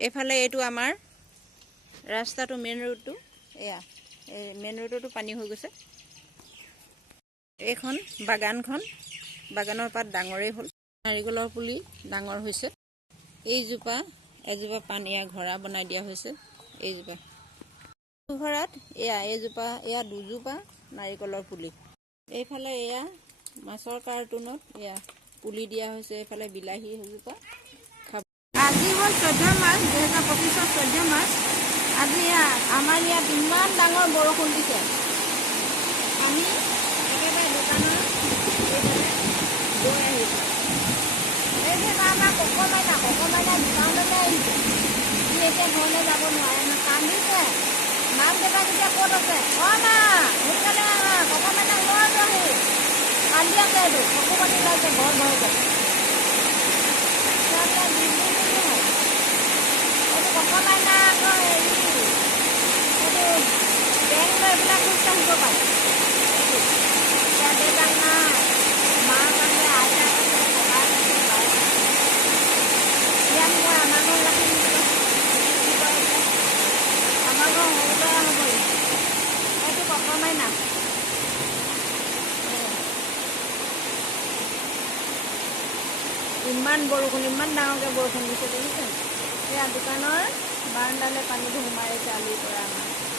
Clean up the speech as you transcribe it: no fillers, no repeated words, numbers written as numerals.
এইফালে এইটো আমাৰ ৰাস্তাটো মেইন ৰোডটো এয়া মেইন ৰোডতো পানী হৈ গৈছে। এইখন বাগানৰ পাত ডাঙৰেই হ'ল। নাৰিকলৰ পুলি ডাঙৰ হৈছে। এইজোপা এজোপা পান এয়া ঘৰা বনাই দিয়া হৈছে। এইজোপা ঘৰত এইজোপা এয়া দুজোপা নাৰিকলৰ পুলি। এইফালে এয়া মাছৰ কাৰ্টুনত এয়া পুলি দিয়া হৈছে। এইফালে বিলাহী এজোপা। আজি হ'ল 14 মাৰ্চ 2025 14 মাৰ্চ। আজি আমাৰ ইয়াত ইমান ডাঙৰ বৰষুণ দিছে। আমি একেবাৰে দোকানৰ গৈ আহিছোঁ। এই যে আমাৰ ককমাইনা দোকানলৈ আহিছে। সি এতিয়া ঘৰলৈ যাব নোৱাৰে নহয়, কান্দিছে। মাক দেউতাক এতিয়া ক'ত আছে? অ' মা সোনকালে আহা, ককমাইনাক লৈ যোৱাহি। কান্দি আছে। এইটো চকু পানী ওলাইছে ভয়কৈ। এইটো ককমাইনা আকৌ হেৰি এইটো বেংক লৈ এইবিলাক খোজকাঢ়িব পাৰে। এতিয়া দেউতাক নাই, মাক আছে, আইতাক আছে, ককাই আছে, বায়েক আছে। ইয়াত মই আমাৰ ঘৰ ৰাখিম আমাৰ ঘৰ সৰুলৈ হ'বই। এইটো ককমাইনা। ইমান বৰষুণ, ইমান ডাঙৰকৈ বৰষুণ দিছে দেখিছে। এয়া দোকানৰ বাৰাণ্ডালৈ পানীটো সোমাই আহিছে আলিৰ পৰা আমাৰ।